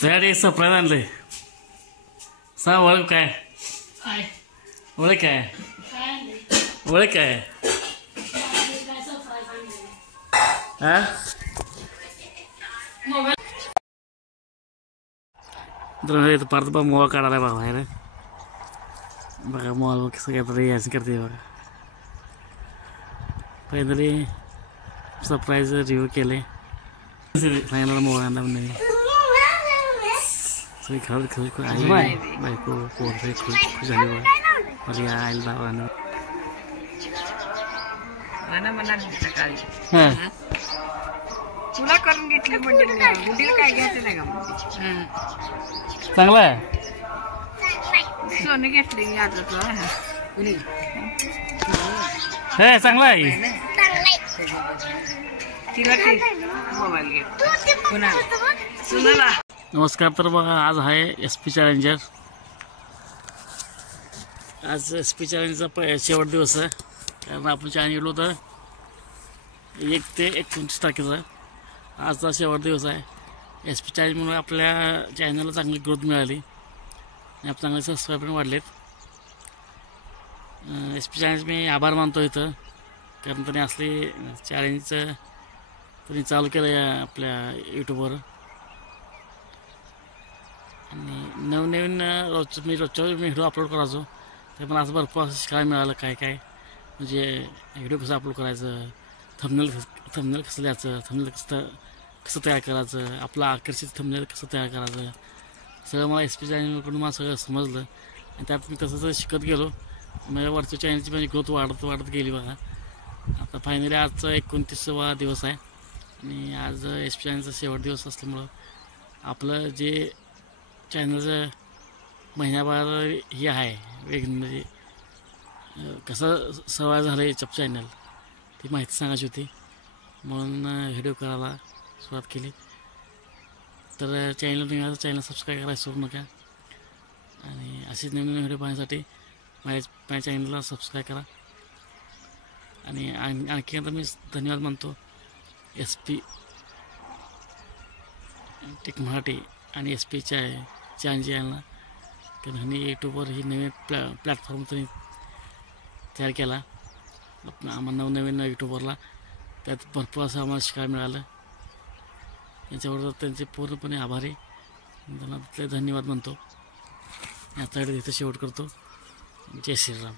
त्यासाठी सरप्राईज आणलंय. सांग ओळख काय? ओळख काय? ओळख काय? हा तर परत बघ मोबाईल काढायला बघा बाहेर. बघा मोबाईल कसं काय तरी यायचं करते बघा. काहीतरी सरप्राईज रिव्ह्यू केले सांगितलं मोबाईल आणला म्हणून. सगळी खरंच खुश आई बायको पोर सगळी खुश झाली बघा. मला आईला दावा तुला करून घेतली म्हणजे गुडीला काय घ्यायचं नाही का? चांगला आहे. सोनं घेतले मी आता तुला. हे चांगला आहे. तिला मोबाईल घे पुन्हा सुनाला. नमस्कार. तर बघा आज आहे SP चॅलेंजर. आज SP चॅलेंजचा शेवट दिवस आहे. कारण आपण चॅलेंज केलं होतं 1 ते 29 तारखेचा. आजचा शेवट दिवस आहे. SP चॅलेंजमुळे आपल्या चॅनलला चांगली ग्रोथ मिळाली आणि आपण चांगले सबस्क्रायबर पण वाढलेत. SP चॅलेंज मी आभार मानतो इथं. कारण त्यांनी असली चॅलेंजचं त्यांनी चालू केलं आहे आपल्या यूट्यूबवर. आणि नवनवीन रोजच्या व्हिडिओ अपलोड करायचो. ते पण असं भरपूर असं शिकायला मिळालं काय काय. म्हणजे व्हिडिओ कसं अपलोड करायचं, थंबनेल कसं लिहायचं, थंबनेल कसं तयार करायचं, आपलं आकर्षित थंबनेल कसं तयार करायचं, सगळं मला SP चॅनलकडून मला सगळं समजलं. आणि त्यात मी तसं शिकत गेलो. माझ्या वरच्या चॅनलची माझी ग्रोथ वाढत गेली बघा. आता फायनली आजचा 29वा दिवस आहे आणि आज SP चॅनलचा शेवट दिवस असल्यामुळं आपलं जे चॅनलचं महिन्याभर हे आहे म्हणजे कसं सवय झालं याच्या चॅनल ती माहिती सांगायची होती म्हणून व्हिडिओ करायला सुरुवात केली. तर चॅनल सबस्क्राईब करायला विसरू नका. आणि असेच नवीन व्हिडिओ पाहण्यासाठी माझ्या चॅनलला सबस्क्राईब करा. आणि आणखी आता मी धन्यवाद मानतो SP टेक मराठी आणि SP चॅनल यांना. कारण ह्यांनी यूट्यूबवर ही नवीन प्लॅटफॉर्म त्यांनी तयार केला आम्हाला नवनवीन यूट्यूबरला. त्यात भरपूर असं आम्हाला शिकायला मिळालं. त्यांच्याबरोबर त्यांचे पूर्णपणे आभारी त्यांना धन्यवाद मानतो. आता इथं शेवट करतो. जय श्रीराम.